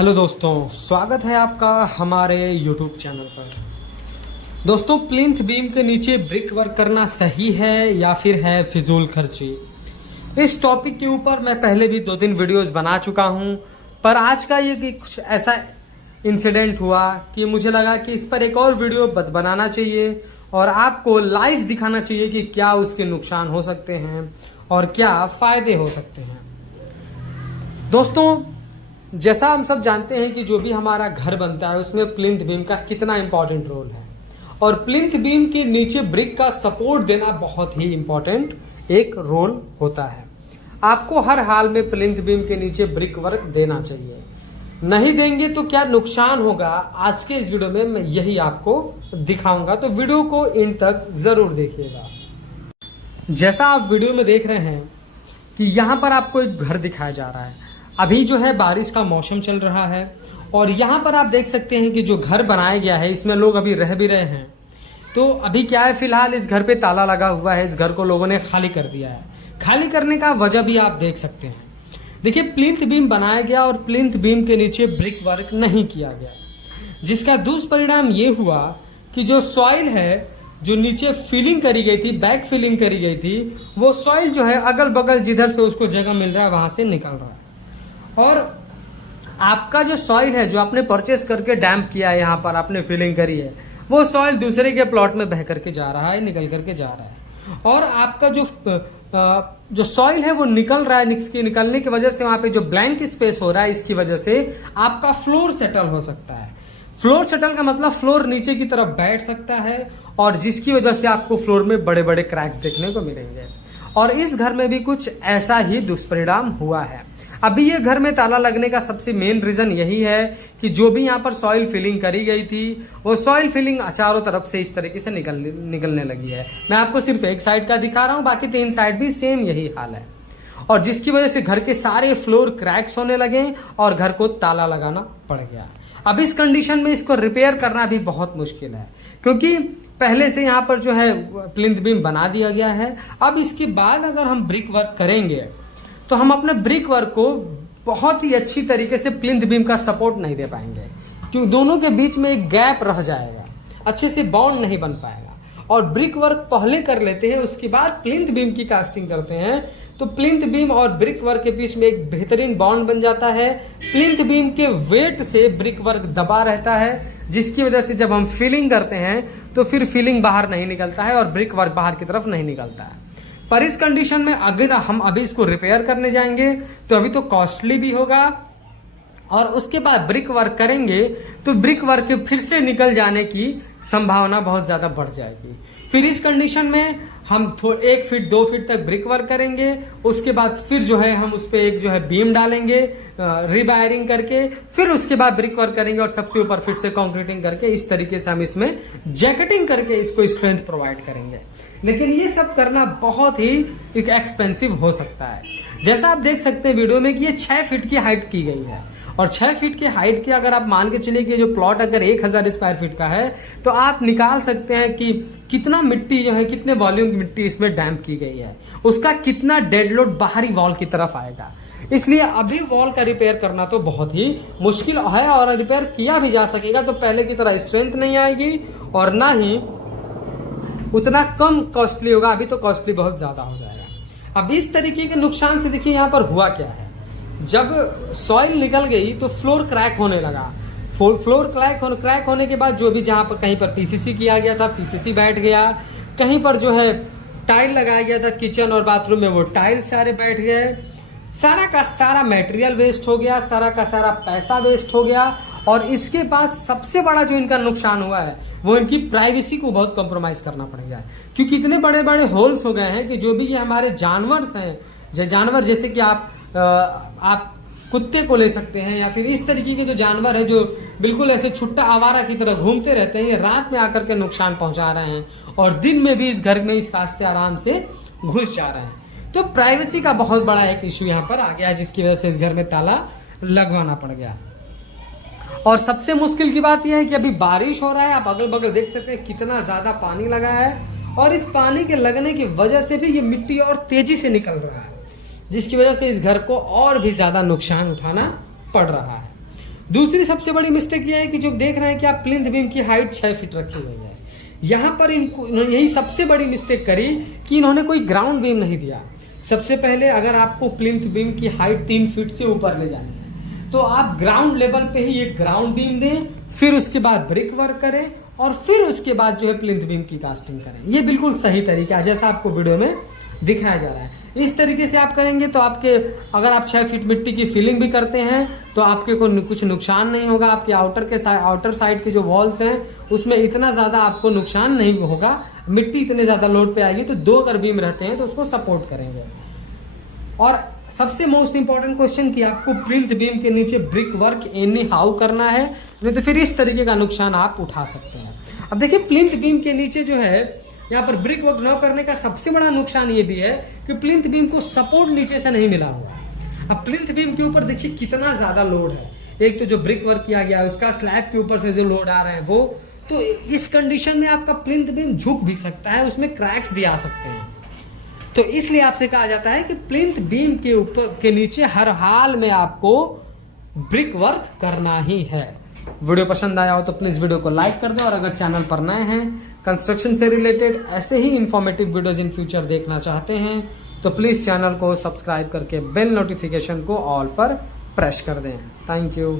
Hello दोस्तों, स्वागत है आपका हमारे YouTube चैनल पर। दोस्तों, प्लिंथ बीम के नीचे ब्रिक वर्क करना सही है या फिर है फिजूल खर्ची? इस टॉपिक के ऊपर मैं पहले भी 2-3 वीडियोस बना चुका हूं, पर आज का ये कि कुछ ऐसा इंसिडेंट हुआ कि मुझे लगा कि इस पर एक और वीडियो बनाना चाहिए और आपको लाइव दिखाना चाहिए कि क्या उसके नुकसान हो सकते हैं और क्या फायदे हो सकते हैं। दोस्तों, जैसा हम सब जानते हैं कि जो भी हमारा घर बनता है उसमें प्लिंथ बीम का कितना इंपॉर्टेंट रोल है और प्लिंथ बीम के नीचे ब्रिक का सपोर्ट देना बहुत ही इंपॉर्टेंट एक रोल होता है। आपको हर हाल में प्लिंथ बीम के नीचे ब्रिक वर्क देना चाहिए। नहीं देंगे तो क्या नुकसान होगा, आज के इस वीडियो में मैं यही आपको दिखाऊंगा, तो वीडियो को इन तक जरूर देखिएगा। जैसा आप वीडियो में देख रहे हैं कि यहाँ पर आपको एक घर दिखाया जा रहा है। अभी जो है बारिश का मौसम चल रहा है और यहाँ पर आप देख सकते हैं कि जो घर बनाया गया है इसमें लोग अभी रह भी रहे हैं। तो अभी क्या है, फिलहाल इस घर पे ताला लगा हुआ है। इस घर को लोगों ने खाली कर दिया है। खाली करने का वजह भी आप देख सकते हैं। देखिए, प्लिंथ बीम बनाया गया और प्लिंथ बीम के नीचे ब्रिक वर्क नहीं किया गया, जिसका दुष्परिणाम ये हुआ कि जो सॉइल है, जो नीचे फिलिंग करी गई थी, बैक फिलिंग करी गई थी, वो सॉइल जो है अगल बगल जिधर से उसको जगह मिल रहा है वहां से निकल रहा है। और आपका जो सॉइल है, जो आपने परचेस करके डैम्प किया है, यहाँ पर आपने फिलिंग करी है, वो सॉइल दूसरे के प्लॉट में बह करके जा रहा है, निकल करके जा रहा है। और आपका जो सॉइल है वो निकल रहा है। इसके निकलने की वजह से वहां पे जो ब्लैंक स्पेस हो रहा है, इसकी वजह से आपका फ्लोर सेटल हो सकता है। फ्लोर सेटल का मतलब फ्लोर नीचे की तरफ बैठ सकता है और जिसकी वजह से आपको फ्लोर में बड़े बड़े क्रैक्स देखने को मिलेंगे। और इस घर में भी कुछ ऐसा ही दुष्परिणाम हुआ है। अभी ये घर में ताला लगने का सबसे मेन रीजन यही है कि जो भी यहाँ पर सॉइल फिलिंग करी गई थी, वो सॉइल फिलिंग चारों तरफ से इस तरीके से निकलने लगी है। मैं आपको सिर्फ एक साइड का दिखा रहा हूँ, बाकी 3 साइड भी सेम यही हाल है। और जिसकी वजह से घर के सारे फ्लोर क्रैक्स होने लगे और घर को ताला लगाना पड़ गया। अब इस कंडीशन में इसको रिपेयर करना भी बहुत मुश्किल है, क्योंकि पहले से यहाँ पर जो है प्लिंथ बीम बना दिया गया है। अब इसके बाद अगर हम ब्रिक वर्क करेंगे तो हम अपने ब्रिक वर्क को बहुत ही अच्छी तरीके से प्लिंथ बीम का सपोर्ट नहीं दे पाएंगे, क्योंकि दोनों के बीच में एक गैप रह जाएगा, अच्छे से बॉन्ड नहीं बन पाएगा। और ब्रिक वर्क पहले कर लेते हैं, उसके बाद प्लिंथ बीम की कास्टिंग करते हैं, तो प्लिंथ बीम और ब्रिक वर्क के बीच में एक बेहतरीन बॉन्ड बन जाता है। प्लिंथ बीम के वेट से ब्रिक वर्क दबा रहता है, जिसकी वजह से जब हम फिलिंग करते हैं तो फिर फिलिंग बाहर नहीं निकलता है और ब्रिक वर्क बाहर की तरफ नहीं निकलता है। पर इस कंडीशन में अगर हम अभी इसको रिपेयर करने जाएंगे तो अभी तो कॉस्टली भी होगा और उसके बाद ब्रिक वर्क करेंगे तो ब्रिक वर्क के फिर से निकल जाने की संभावना बहुत ज़्यादा बढ़ जाएगी। फिर इस कंडीशन में हम 1 फीट 2 फीट तक ब्रिक वर्क करेंगे, उसके बाद फिर जो है हम उस पर एक जो है बीम डालेंगे रिवायरिंग करके, फिर उसके बाद ब्रिक वर्क करेंगे और सबसे ऊपर फिर से कंक्रीटिंग करके इस तरीके से हम इसमें जैकेटिंग करके इसको स्ट्रेंथ प्रोवाइड करेंगे। लेकिन ये सब करना बहुत ही एक्सपेंसिव हो सकता है। जैसा आप देख सकते हैं वीडियो में कि ये 6 फीट की हाइट की गई है और 6 फीट की हाइट की अगर आप मान के चलिए कि जो प्लॉट अगर 1000 स्क्वायर फीट का है तो आप निकाल सकते हैं कि कितना मिट्टी जो है, कितने वॉल्यूम की मिट्टी इसमें डैम्प की गई है, उसका कितना डेड लोड बाहरी वॉल की तरफ आएगा। इसलिए अभी वॉल का रिपेयर करना तो बहुत ही मुश्किल है और रिपेयर किया भी जा सकेगा तो पहले की तरह स्ट्रेंथ नहीं आएगी और ना ही उतना कम कॉस्टली होगा। अभी तो कॉस्टली बहुत ज्यादा हो जाएगा। अब इस तरीके के नुकसान से देखिए यहाँ पर हुआ क्या है। जब सॉइल निकल गई तो फ्लोर क्रैक होने लगा। फ्लोर क्रैक होने के बाद जो भी जहां पर कहीं पर पीसीसी किया गया था, पीसीसी बैठ गया, कहीं पर जो है टाइल लगाया गया था किचन और बाथरूम में, वो टाइल सारे बैठ गए। सारा का सारा मटेरियल वेस्ट हो गया, सारा का सारा पैसा वेस्ट हो गया। और इसके बाद सबसे बड़ा जो इनका नुकसान हुआ है वो इनकी प्राइवेसी को बहुत कॉम्प्रोमाइज करना पड़ गया है, क्योंकि इतने बड़े बड़े होल्स हो गए हैं कि जो भी ये हमारे जानवर हैं, जानवर जैसे कि आप कुत्ते को ले सकते हैं या फिर इस तरीके के जो जानवर है जो बिल्कुल ऐसे छुट्टा आवारा की तरह घूमते रहते हैं, ये रात में आकर के नुकसान पहुंचा रहे हैं और दिन में भी इस घर में इस रास्ते आराम से घुस जा रहे हैं। तो प्राइवेसी का बहुत बड़ा एक इश्यू यहाँ पर आ गया, जिसकी वजह से इस घर में ताला लगवाना पड़ गया। और सबसे मुश्किल की बात यह है कि अभी बारिश हो रहा है, आप अगल बगल देख सकते हैं कितना ज्यादा पानी लगा है और इस पानी के लगने की वजह से भी ये मिट्टी और तेजी से निकल रहा है, जिसकी वजह से इस घर को और भी ज्यादा नुकसान उठाना पड़ रहा है। दूसरी सबसे बड़ी मिस्टेक यह है कि जो देख रहे हैं कि आप प्लिंथ बीम की हाइट 6 फीट रखी हुई है, यहां पर इनको यही सबसे बड़ी मिस्टेक करी कि इन्होंने कोई ग्राउंड बीम नहीं दिया। सबसे पहले अगर आपको प्लिंथ बीम की हाइट 3 फीट से ऊपर ले जानी है तो आप ग्राउंड लेवल पे ही एक ग्राउंड बीम दें, फिर उसके बाद ब्रिक वर्क करें और फिर उसके बाद जो है प्लिंथ बीम की कास्टिंग करें। ये बिल्कुल सही तरीका है जैसा आपको वीडियो में दिखाया जा रहा है। इस तरीके से आप करेंगे तो आपके अगर आप 6 फीट मिट्टी की फिलिंग भी करते हैं तो आपके को कुछ नुकसान नहीं होगा। आपके आउटर साइड के जो वॉल्स हैं उसमें इतना ज़्यादा आपको नुकसान नहीं होगा। मिट्टी इतने ज़्यादा लोड पे आएगी तो 2 अगर बीम रहते हैं तो उसको सपोर्ट करेंगे। और सबसे मोस्ट इंपॉर्टेंट क्वेश्चन कि आपको प्लिंथ बीम के नीचे ब्रिक वर्क एनी हाउ करना है, नहीं तो फिर इस तरीके का नुकसान आप उठा सकते हैं। अब देखिए प्लिंथ बीम के नीचे जो है यहाँ पर ब्रिक वर्क न करने का सबसे बड़ा नुकसान ये भी है कि प्लिंथ बीम को सपोर्ट नीचे से नहीं मिला हुआ है। अब प्लिंथ बीम के ऊपर देखिए कितना ज्यादा लोड है। एक तो जो ब्रिक वर्क किया गया है उसका स्लैब के ऊपर से जो लोड आ रहा है वो, तो इस कंडीशन में आपका प्लिंथ बीम झुक भी सकता है, उसमें क्रैक्स भी आ सकते हैं। तो इसलिए आपसे कहा जाता है कि प्लिंथ बीम के ऊपर के नीचे हर हाल में आपको ब्रिक वर्क करना ही है। वीडियो पसंद आया हो तो प्लीज वीडियो को लाइक कर दें और अगर चैनल पर नए हैं कंस्ट्रक्शन से रिलेटेड ऐसे ही इंफॉर्मेटिव वीडियोस इन फ्यूचर देखना चाहते हैं तो प्लीज चैनल को सब्सक्राइब करके बेल नोटिफिकेशन को ऑल पर प्रेस कर दें। Thank you.